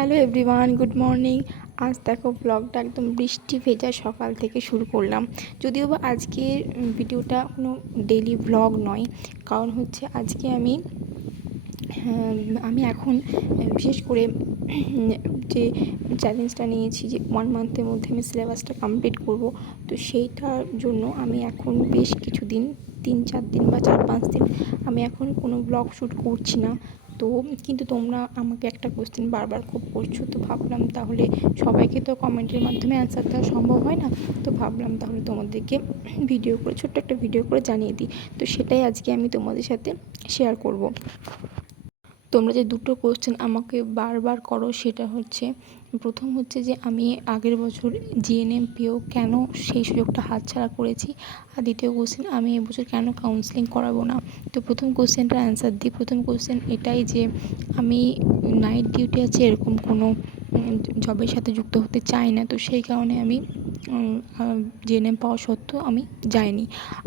Hello everyone, good morning. আজ দেখো ব্লগটা একদম বৃষ্টি ভেজা সকাল থেকে শুরু করলাম। যদিও বা আজকের ভিডিওটা কোনো ডেইলি ব্লগ নয়, কারণ হচ্ছে আজকে আমি এখন বিশেষ করে যে চ্যালেঞ্জটা নিয়েছি যে 1 মান্থের মধ্যে আমি সিলেবাসটা কমপ্লিট করব। তো সেইটার জন্য আমি এখন বেশ কিছুদিন 3-4 দিন বা 4-5 দিন আমি এখন কোনো ব্লগ শ্যুট করছি না। তো কিন্তু তোমরা আমাকে একটা কোয়েশ্চেন বারবার খুব করছো, তো ভাবলাম তাহলে সবাইকে তো কমেন্টের মাধ্যমে অ্যান্সার দেওয়া সম্ভব হয় না। তো ভাবলাম তাহলে তোমাদেরকে ভিডিও করে ছোট্ট একটা ভিডিও করে জানিয়ে দিই। তো সেটাই আজকে আমি তোমাদের সাথে শেয়ার করব। তোমরা যে দুটো কোয়েশ্চেন আমাকে বারবার করো, সেটা হচ্ছে, প্রথম হচ্ছে যে আমি আগের বছর জিএনএমপিও কেন সেই সুযোগটা হাতছাড়া করেছি, আর দ্বিতীয় কোয়েশ্চেন আমি এবছর কেন কাউন্সেলিং করাবো না। তো প্রথম কোয়েশ্চেনটার অ্যান্সার দিই। প্রথম কোয়েশ্চেন এটাই যে আমি নাইট ডিউটি আছে এরকম কোনো জবের সাথে যুক্ত হতে চাই না। তো সেই কারণে আমি জিএনএম পাওয়া সত্ত্বেও আমি যাইনি।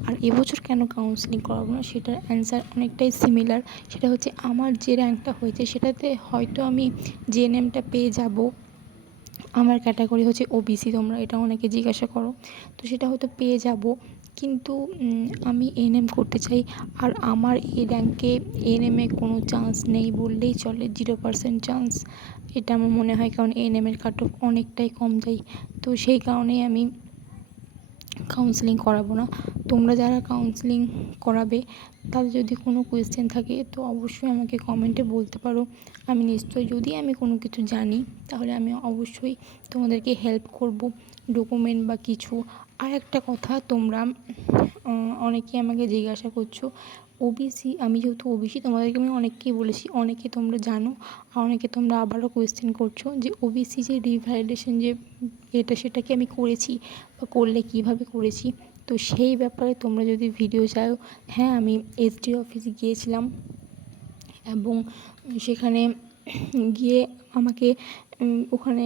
আর এবছর কেন কাউন্সেলিং করাবো না, সেটার অ্যান্সার অনেকটাই সিমিলার। সেটা হচ্ছে আমার যে র্যাঙ্কটা হয়েছে সেটাতে হয়তো আমি জিএনএমটা পেয়ে যাব। আমার ক্যাটাগরি হচ্ছে ওবিসি, তোমরা এটা অনেকে জিজ্ঞাসা করো। তো সেটা হয়তো পেয়ে যাব, কিন্তু আমি এএনএম করতে চাই। আর আমার এই র্যাঙ্কে এএনএমে কোনো চান্স নেই বললেই চলে, 0% চান্স এটা আমার মনে হয়, কারণ এএনএমের কাট অফ অনেকটাই কম যায়। তো সেই কারণেই আমি কাউন্সেলিং করাবো না। তোমরা যারা কাউন্সেলিং করাবে তাদের যদি কোনো কোয়েশ্চেন থাকে তো অবশ্যই আমাকে কমেন্টে বলতে পারো। আমি নিশ্চয়ই, যদি আমি কোনো কিছু জানি তাহলে আমি অবশ্যই তোমাদেরকে হেল্প করব, ডকুমেন্ট বা কিছু। আর একটা কথা, তোমরা অনেকেই আমাকে জিজ্ঞাসা করছো ওবিসি, আমি যেহেতু ওবিসি তোমাদেরকে আমি অনেককেই বলেছি, অনেকে তোমরা জানো আর অনেকে তোমরা আবারও কোয়েশ্চেন করছো যে ওবিসি যে রিভ্যালিডেশন যে সেটা কি আমি করেছি বা করলে কীভাবে করেছি। তো সেই ব্যাপারে তোমরা যদি ভিডিও চাও, হ্যাঁ আমি এসডিও অফিসে গিয়েছিলাম এবং সেখানে গিয়ে আমাকে ওখানে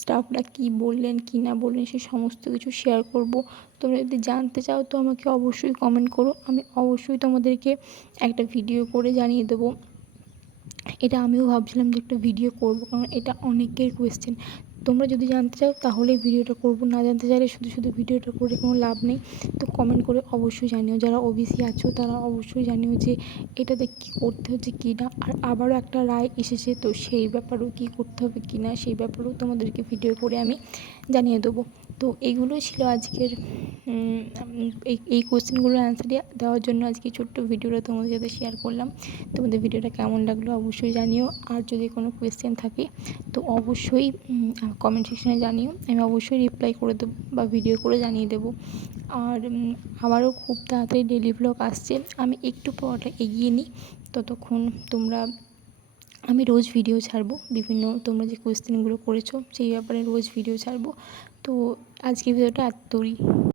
স্টাফরা কী বললেন কী না বললেন সে সমস্ত কিছু শেয়ার করব। তোমরা যদি জানতে চাও তো আমাকে অবশ্যই কমেন্ট করো, আমি অবশ্যই তোমাদেরকে একটা ভিডিও করে জানিয়ে দেবো। এটা আমিও ভাবছিলাম যে একটা ভিডিও করব, কারণ এটা অনেকের কোয়েশ্চেন। তোমরা যদি জানতে চাও তাহলে ভিডিওটা করব, না জানতে চাইলে শুধু শুধু ভিডিওটা করে কোনো লাভ নেই। তো কমেন্ট করে অবশ্যই জানিও, যারা ওবিসি আছো তারা অবশ্যই জানিও যে এটাতে কী করতে হচ্ছে কী না। আর আবারও একটা রায় এসেছে, তো সেই ব্যাপারেও কী করতে হবে কী না সেই ব্যাপারেও তোমাদেরকে ভিডিও করে আমি জানিয়ে দেবো। তো এইগুলোই ছিল আজকের এই কোয়েশ্চেনগুলোর অ্যান্সার দেওয়ার জন্য আজকে ছোট্ট ভিডিওটা তোমাদের সাথে শেয়ার করলাম। তোমাদের ভিডিওটা কেমন লাগলো অবশ্যই জানিও, আর যদি কোনো কোয়েশ্চেন থাকে তো অবশ্যই কমেন্ট সেকশনে জানিও, আমি অবশ্যই রিপ্লাই করে দেবো বা ভিডিও করে জানিয়ে দেবো। আর আবারও খুব তাড়াতাড়ি ডেইলি ব্লগ আসছে, আমি একটু পড়াটা এগিয়ে নিই, ততক্ষণ তোমরা, আমি রোজ ভিডিও ছাড়বো বিভিন্ন, তোমরা যে কোয়েশ্চেনগুলো করেছো সেই ব্যাপারে রোজ ভিডিও ছাড়বো। তো আজকের ভিডিওটা এতই।